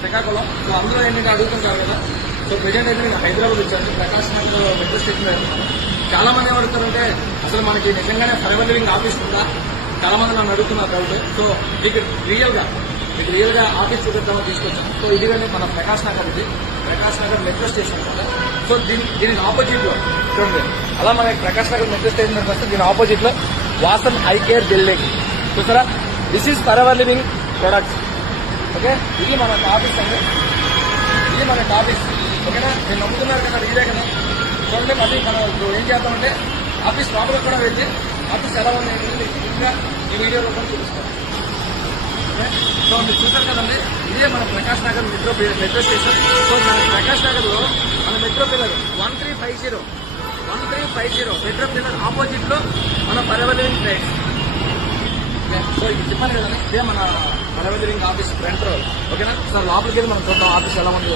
Srikakulam. So అందులో ఏంటంటే అడుగుతుంటారు కదా. సో ప్రెజెంట్ అయితే నేను హైదరాబాద్ వచ్చాను, ప్రకాశ్ నగర్ మెట్రో స్టేషన్ వెళ్తున్నాను. చాలా మంది ఏమడుగుతారంటే అసలు మనకి నిజంగానే ఫరెవర్ లివింగ్ ఆఫీస్ ఉందా, చాలా మంది నన్ను అడుగుతున్నారు డౌట్. సో మీకు రియల్ గా ఆఫీస్ చూపిద్దామని తీసుకొచ్చాను. సో ఇది కానీ మన ప్రకాశ్ నగర్, ఇది ప్రకాశ్ నగర్ మెట్రో స్టేషన్ కదా. సో దీని ఆపోజిట్ లో చూడండి, అలా మన ప్రకాశ్ నగర్ మెట్రో స్టేషన్ వస్తే దీని ఆపోజిట్ లో వాసన్ ఐ కేర్ బిల్డింగ్ చూసారా. This is forever living products. Okay, ఇది మన ఆఫీస్ అండి, ఇది మన ఆఫీస్. ఓకేనా, నేను నమ్ముతున్నారు కదా, ఇదే కదా. చూడండి, మళ్ళీ మనం ఇప్పుడు ఏం చేద్దామంటే ఆఫీస్ లోపల కూడా వెళ్ళి ఆఫీస్ ఎలా ఉంది ఇంకా ఈ వీడియోలో కూడా చూపిస్తాం. సో మీరు చూసారు కదండి, ఇదే మన Prakash Nagar metro station. So మన ప్రకాశ్ నగర్ లో మన metro pillar 1350 metro pillar opposite లో మన ఫరెవర్ లివింగ్ ప్లేస్. సో ఇది చెప్పాను కదండి, ఇదే మన forever living office front road. ఓకేనా, సో లోపలికి వెళ్ళి మనం చూద్దాం ఆఫీస్ ఎలా ఉంది.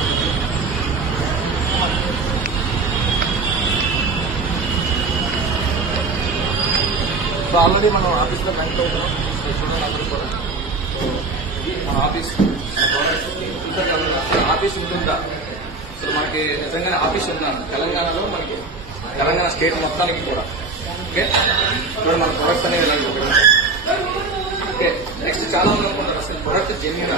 సో ఆల్రెడీ మనం ఆఫీస్ లో కనెక్ట్ అవుతున్నాం. చూడండి అందరూ కూడా మన ఆఫీస్ ఆఫీస్ ఉంటుందా. సో మనకి నిజంగానే ఆఫీస్ ఉందా తెలంగాణలో, మనకి తెలంగాణ స్టేట్ మొత్తానికి కూడా. ఓకే, ఇప్పుడు మన ప్రొడక్ట్స్ అనేవి ఓకే. నెక్స్ట్ చాలా మంది అనుకుంటారు అసలు ప్రొడక్ట్ జెన్యూన్